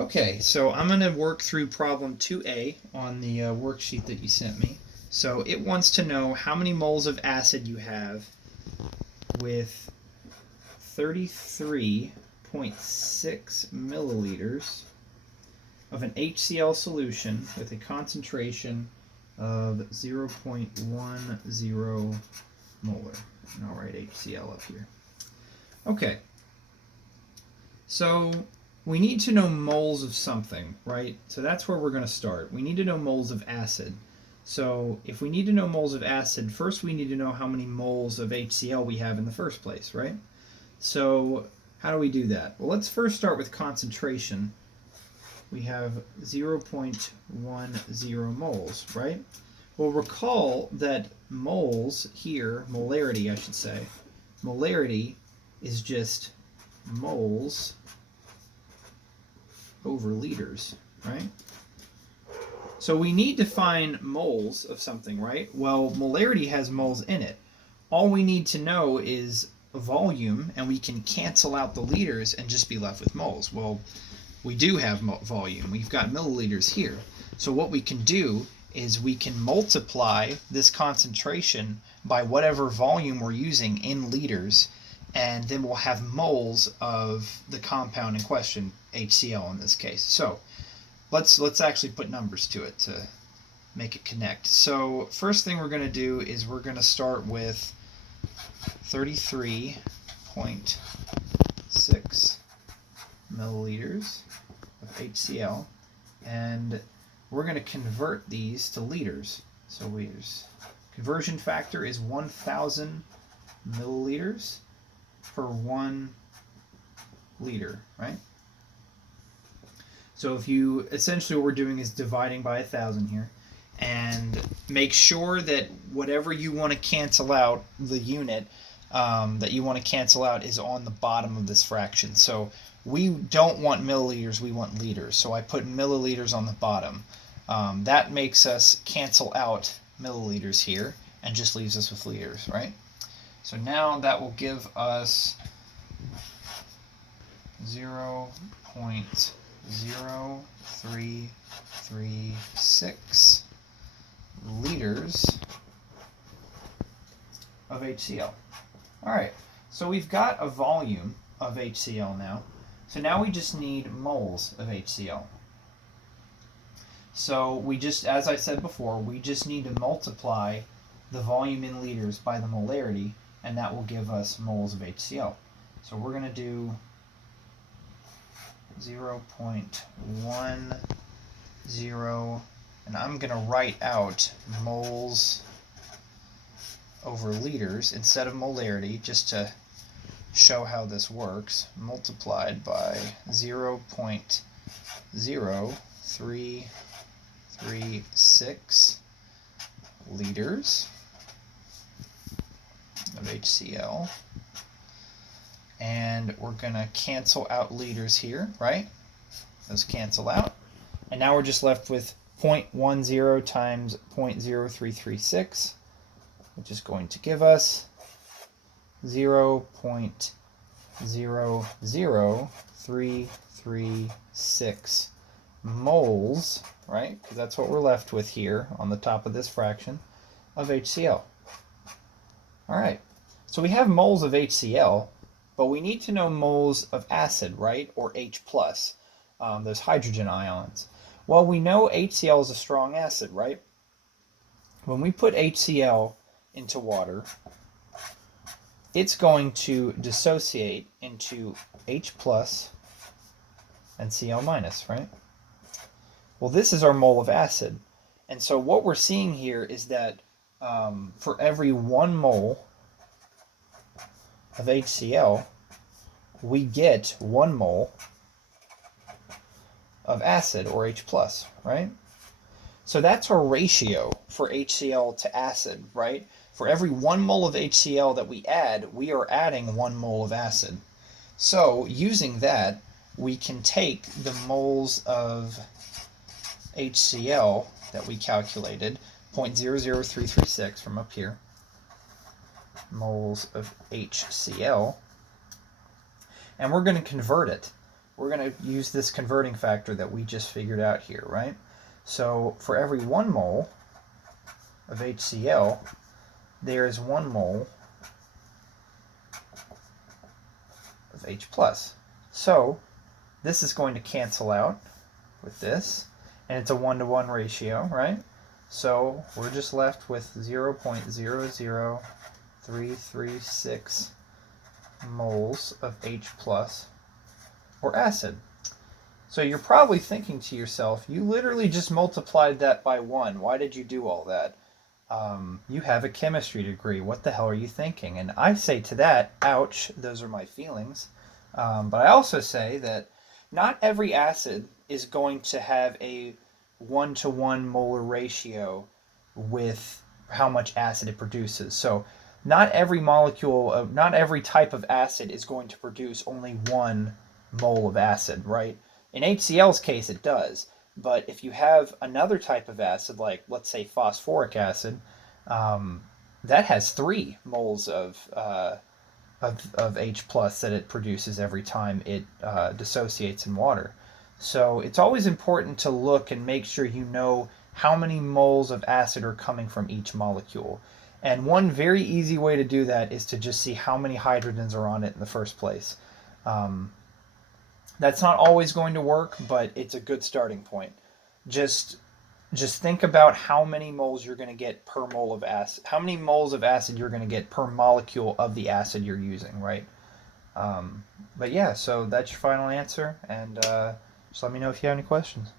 Okay, so I'm going to work through problem 2A on the worksheet that you sent me. So it wants to know how many moles of acid you have with 33.6 milliliters of an HCl solution with a concentration of 0.10 molar. And I'll write HCl up here. Okay, so we need to know moles of something, right? So that's where we're going to start. We need to know moles of acid. So if we need to know moles of acid, first we need to know how many moles of HCl we have in the first place, right? So how do we do that? Well, let's first start with concentration. We have 0.10 moles, right? Well, recall that moles here, molarity I should say, molarity is just moles over liters, right? So we need to find moles of something, right? Well, molarity has moles in it. All we need to know is volume, and we can cancel out the liters and just be left with moles. Well, we do have volume. We've got milliliters here. So what we can do is we can multiply this concentration by whatever volume we're using in liters, and then we'll have moles of the compound in question, HCl in this case. So let's actually put numbers to it to make it connect. So first thing we're going to do is we're going to start with 33.6 milliliters of HCl, and we're going to convert these to liters. So conversion factor is 1,000 milliliters per 1 liter, right? So if you, essentially what we're doing is dividing by 1,000 here, and make sure that whatever you want to cancel out, the unit that you want to cancel out is on the bottom of this fraction. So we don't want milliliters, we want liters. So I put milliliters on the bottom. That makes us cancel out milliliters here and just leaves us with liters, right? So now that will give us 0.0336 liters of HCl. All right, so we've got a volume of HCl now. So now we just need moles of HCl. So we just, as I said before, we just need to multiply the volume in liters by the molarity, and that will give us moles of HCl. So we're going to do 0.10, and I'm going to write out moles over liters instead of molarity, just to show how this works, multiplied by 0.0336 liters of HCl. And we're going to cancel out liters here, right? Those cancel out. And now we're just left with 0.10 times 0.0336, which is going to give us 0.00336 moles, right? Because that's what we're left with here on the top of this fraction of HCl. All right, so we have moles of HCl, but we need to know moles of acid, right? Or H+, those hydrogen ions. Well, we know HCl is a strong acid, right? When we put HCl into water, it's going to dissociate into H+ and Cl-, right? Well, this is our mole of acid. And so what we're seeing here is that for every 1 mole of HCl, we get 1 mole of acid, or H+, right? So that's our ratio for HCl to acid, right? For every 1 mole of HCl that we add, we are adding 1 mole of acid. So using that, we can take the moles of HCl that we calculated, 0.00336 from up here, moles of HCl, and we're going to convert it. we're going to use this converting factor that we just figured out here, right? So for every 1 mole of HCl, there is 1 mole of H+. So this is going to cancel out with this, and it's a 1-to-1 ratio, right? So we're just left with 0.00336 moles of H+, or acid. So you're probably thinking to yourself, you literally just multiplied that by 1. Why did you do all that? You have a chemistry degree. What the hell are you thinking? And I say to that, ouch, those are my feelings. But I also say that not every acid is going to have a 1-to-1 molar ratio with how much acid it produces. So not every molecule, not every type of acid is going to produce only 1 mole of acid, right? In HCl's case, it does. But if you have another type of acid, like let's say phosphoric acid, that has 3 moles of H plus that it produces every time it dissociates in water. So it's always important to look and make sure you know how many moles of acid are coming from each molecule. And one very easy way to do that is to just see how many hydrogens are on it in the first place. That's not always going to work, but it's a good starting point. Just think about how many moles you're going to get per mole of acid, how many moles of acid you're going to get per molecule of the acid you're using, right? But yeah, so that's your final answer, and just let me know if you have any questions.